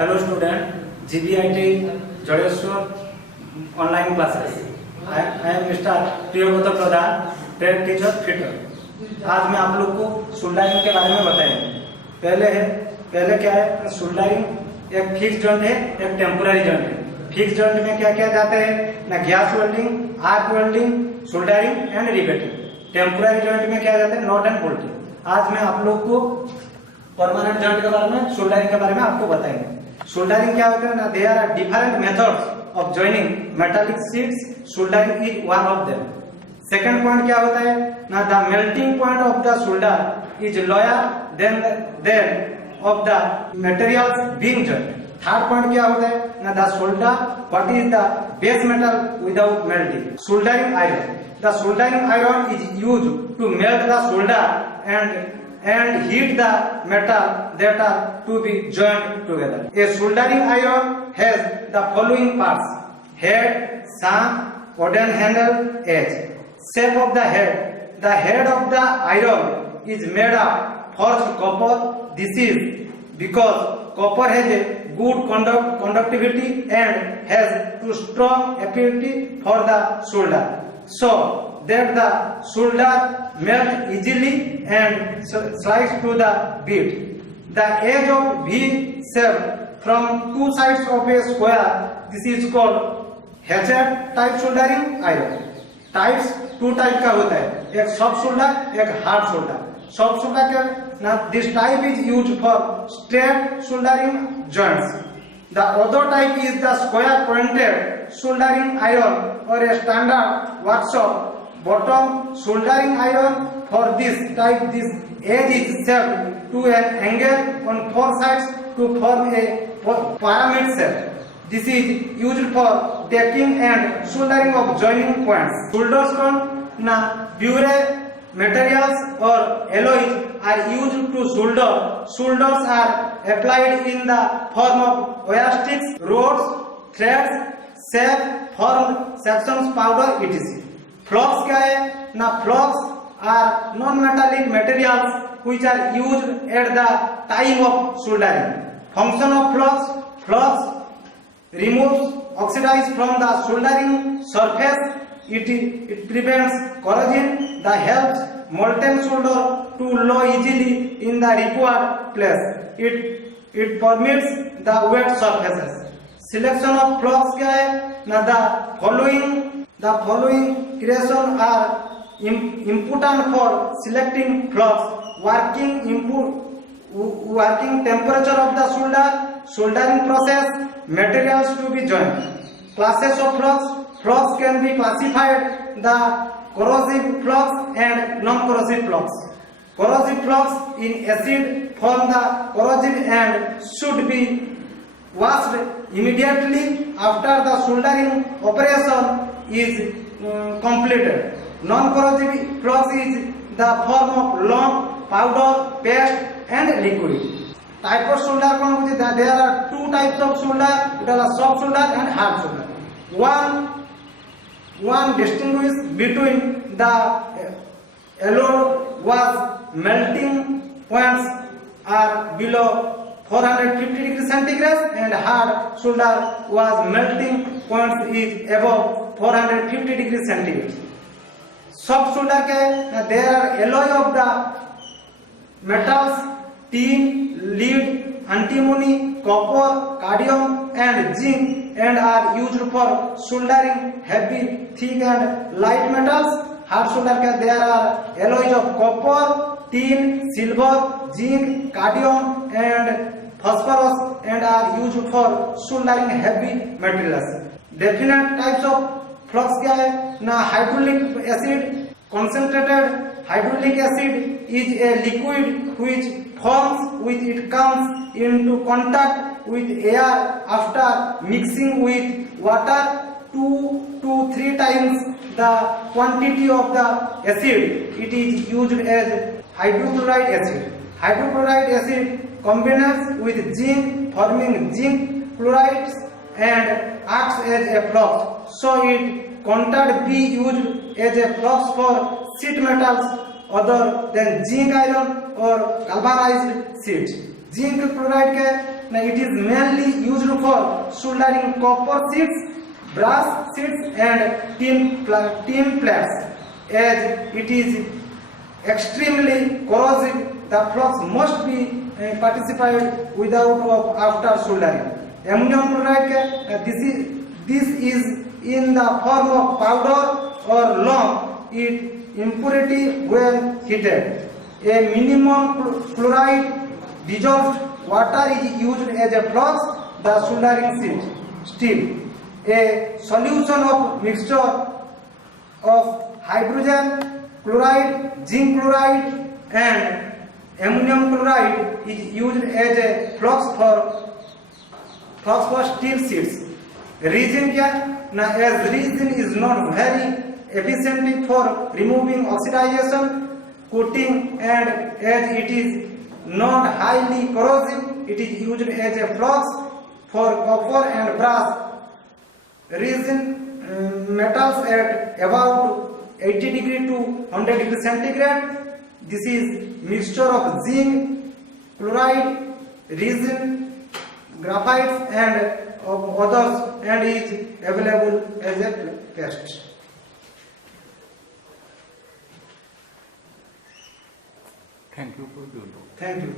Hello student, GYANABIKASH JALESWAR online classes. I am Mr. Priyavrat Pradhan, trade teacher fitter. आज मैं आप लोग को सोल्डरिंग के बारे में बताएंगे। पहले क्या है, सोल्डरिंग एक फिक्स जॉइंट है, एक टेम्पोररी जॉइंट है। फिक्स जॉइंट में क्या क्या जाते हैं ना, gas welding, arc welding, soldering and riveting. Temporary joint में क्या जाता है, नॉट एंड बोल्टिंग। आज मैं आप लोग को परमानेंट जॉइंट के बारे में, सोल्डरिंग के बारे में आपको बताएंगे। सोल्डरिंग क्या होता है ना, there are different methods of joining metallic sheets, soldering is one of them. Second point क्या होता है ना, the melting point of the solder is lower than of the materials being joint. Third point क्या होता है ना, the solder what is the base metal without melting. Soldering iron, the soldering iron is used to melt the solder and heat the metal that are to be joined together. A soldering iron has the following parts: head, shank, wooden handle, edge. Shape of the head: the head of the iron is made of forged copper. This is because copper has a good conductivity and has too strong affinity for the solder, so that the solder melt easily and slides to the bit. The edge of V shape from two sides of a square, this is called hatchet type soldering iron. Types two type का होता है, एक soft solder, एक hard solder. Soft solder के ना, this type is used for straight soldering joints. The other type is the square pointed soldering iron or a standard workshop bottom soldering iron. For this type, this edge is set to an angle on four sides to form a pyramid shape. This is used for taking and soldering of joining points. Solders na pure materials or alloys are used to solder. Solders are applied in the form of wire sticks, rods, threads, shape, form, sections, powder, etc. Flux क्या है ना, flux are non-metallic materials which are used at the time of soldering. Function of flux: flux removes oxidize from the soldering surface. It prevents corrosion. That helps molten solder to lay easily in the required place. It permits the wet surfaces. Selection of flux क्या है ना, the following creations are important for selecting flux: working temperature of the solder, soldering process, materials to be joined. Classes of flux: flux can be classified the corrosive flux and non-corrosive flux. Corrosive flux in acid form the corrosive and should be washed immediately after the soldering operation is completed. Non-corrosive flux is the form of lump, powder, paste and liquid. Type of solder कौन होती है? There are two types of solder. It is soft solder and hard solder. One distinguish between the alloy was melting points are below 450 degrees centigrade and hard solder was melting points is above 450 degrees centigrade. Soft solder के there are alloy of the metals tin, lead, antimony, copper, cadmium and zinc and are used for soldering heavy, thick and light metals. Hard solder के there are alloys of copper, tin, silver, zinc, cadmium and phosphorus and are used for soldering heavy materials. Definite types of flux क्या है ना, hydraulic acid. Concentrated hydraulic acid is a liquid which forms when it comes into contact with air after mixing with water 2 to 3 times the quantity of the acid. It is used as hydrochloride acid. Hydrochloride acid combines with zinc forming zinc chlorides and acts as a flux, so it can't be used as a flux for sheet metals other than zinc iron or galvanized sheets. Zinc chloride के ना it is mainly used for soldering copper sheets, brass sheets and tin plates. As it is extremely corrosive, the flux must be participated without of after soldering. Ammonium chloride के this is in the form of powder or lump. It impurity when heated. A minimum chloride dissolved water is used as a flux the soldering steel. A solution of mixture of hydrogen chloride, zinc chloride and ammonium chloride is used as a flux for steel sheets. Resin क्या ना, as resin is not very efficient for removing oxidation, coating, and as it is not highly corrosive, it is used as a flux for copper and brass. Resin metals at about 80 degree to 100 degree centigrade. This is mixture of zinc, chloride, resin, graphites and of others and is available as a paste. Thank you for your talk. Thank you.